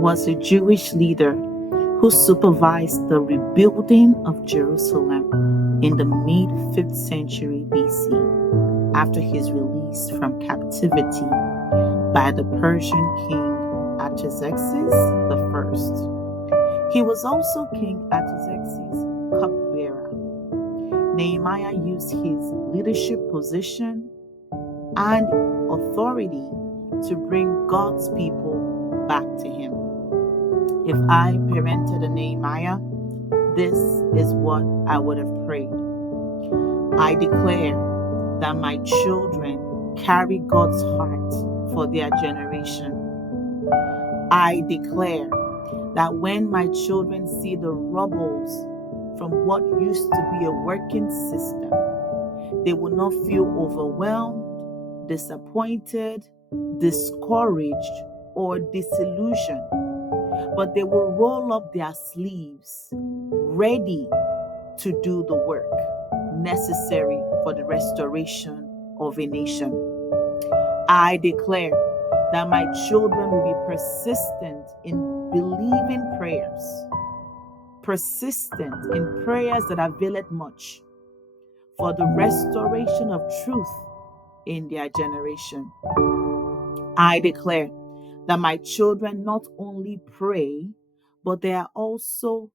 was a Jewish leader who supervised the rebuilding of Jerusalem in the mid-5th century BC after his release from captivity by the Persian King Artaxerxes I. He was also King Artaxerxes' cupbearer. Nehemiah used his leadership position and authority to bring God's people back to him. If I parented a Nehemiah, this is what I would have prayed. I declare that my children carry God's heart for their generation. I declare that when my children see the rubbles from what used to be a working system, they will not feel overwhelmed, disappointed, discouraged, or disillusioned, but they will roll up their sleeves, ready to do the work necessary for the restoration of a nation. I declare that my children will be persistent in believing prayers, persistent in prayers that availeth much for the restoration of truth in their generation. I declare that my children not only pray, but they are also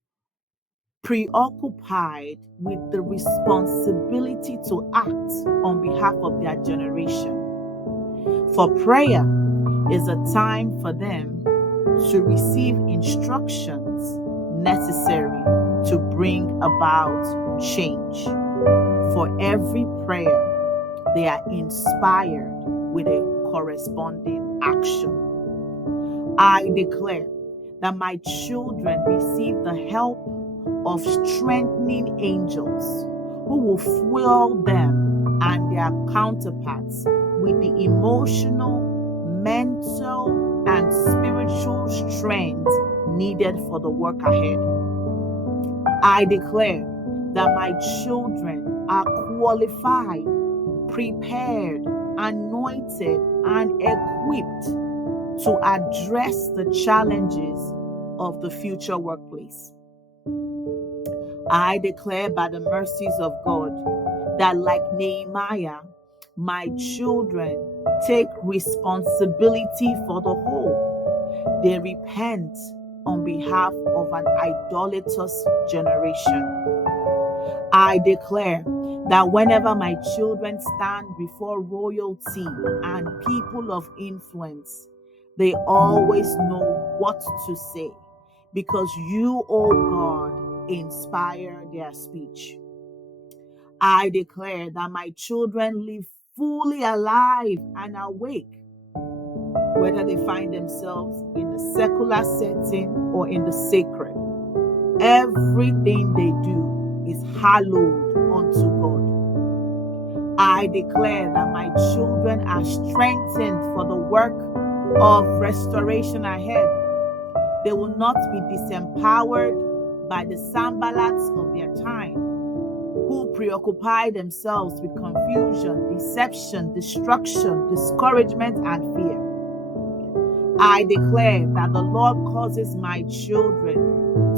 preoccupied with the responsibility to act on behalf of their generation. For prayer is a time for them to receive instructions necessary to bring about change. For every prayer, they are inspired with a corresponding action. I declare that my children receive the help of strengthening angels who will fuel them and their counterparts with the emotional, mental, and spiritual strength needed for the work ahead. I declare that my children are qualified, prepared, anointed, and equipped to address the challenges of the future workplace. I declare by the mercies of God that, like Nehemiah, my children take responsibility for the whole. They repent on behalf of an idolatrous generation. I declare that whenever my children stand before royalty and people of influence, they always know what to say, because you, O God, inspire their speech. I declare that my children live fully alive and awake, whether they find themselves in the secular setting or in the sacred. Everything they do is hallowed unto God. I declare that my children are strengthened for the work of restoration ahead. They will not be disempowered by the Sanballats of their time, who preoccupy themselves with confusion, deception, destruction, discouragement, and fear. I declare that the Lord causes my children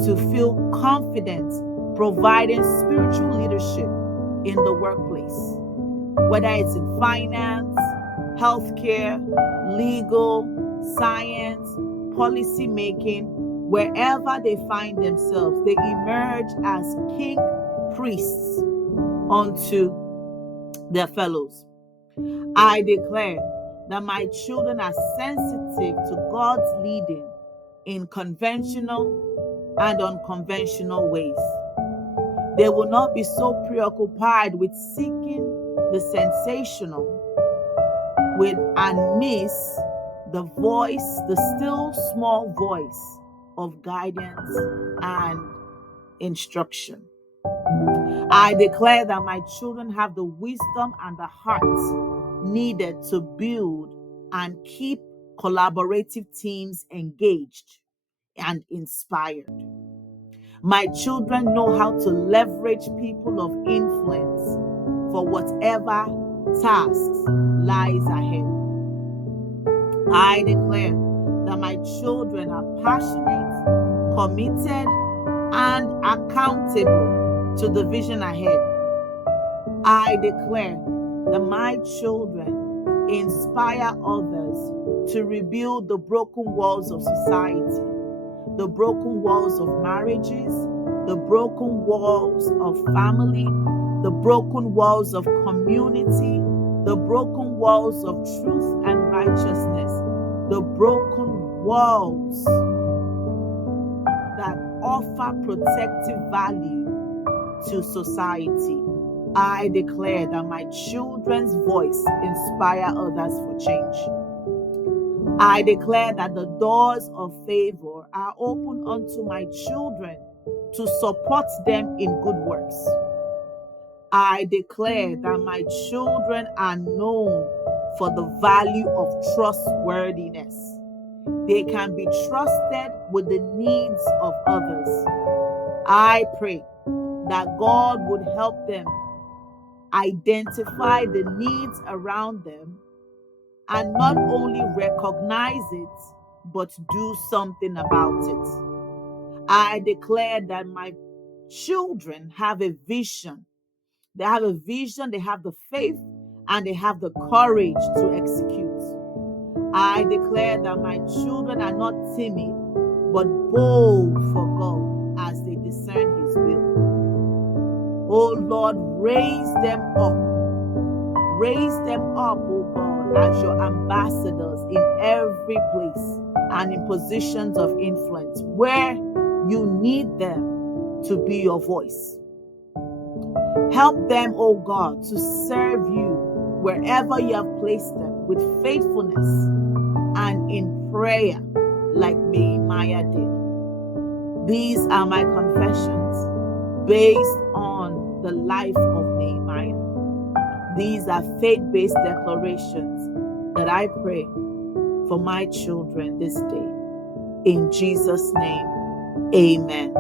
to feel confident providing spiritual leadership in the workplace, whether it's in finance, healthcare, legal, science, policy making. Wherever they find themselves, they emerge as king priests unto their fellows. I declare that my children are sensitive to God's leading in conventional and unconventional ways. They will not be so preoccupied with seeking the sensational and miss the voice, the still small voice of guidance and instruction. I declare that my children have the wisdom and the heart needed to build and keep collaborative teams engaged and inspired. My children know how to leverage people of influence for whatever tasks lies ahead. I declare that my children are passionate, committed, and accountable to the vision ahead. I declare that my children inspire others to rebuild the broken walls of society, the broken walls of marriages, the broken walls of family, the broken walls of community, the broken walls of truth and righteousness, the broken walls that offer protective value to society. I declare that my children's voice inspire others for change. I declare that the doors of favor are open unto my children to support them in good works. I declare that my children are known for the value of trustworthiness. They can be trusted with the needs of others. I pray that God would help them identify the needs around them and not only recognize it, but do something about it. I declare that my children have a vision. They have a vision, they have the faith, and they have the courage to execute. I declare that my children are not timid, but bold for God as they discern His will. Oh Lord, raise them up. Raise them up, oh God, as your ambassadors in every place and in positions of influence where you need them to be your voice. Help them, oh God, to serve you wherever you have placed them with faithfulness and in prayer like Nehemiah did. These are my confessions based on the life of Nehemiah. These are faith-based declarations that I pray for my children this day. In Jesus' name, amen.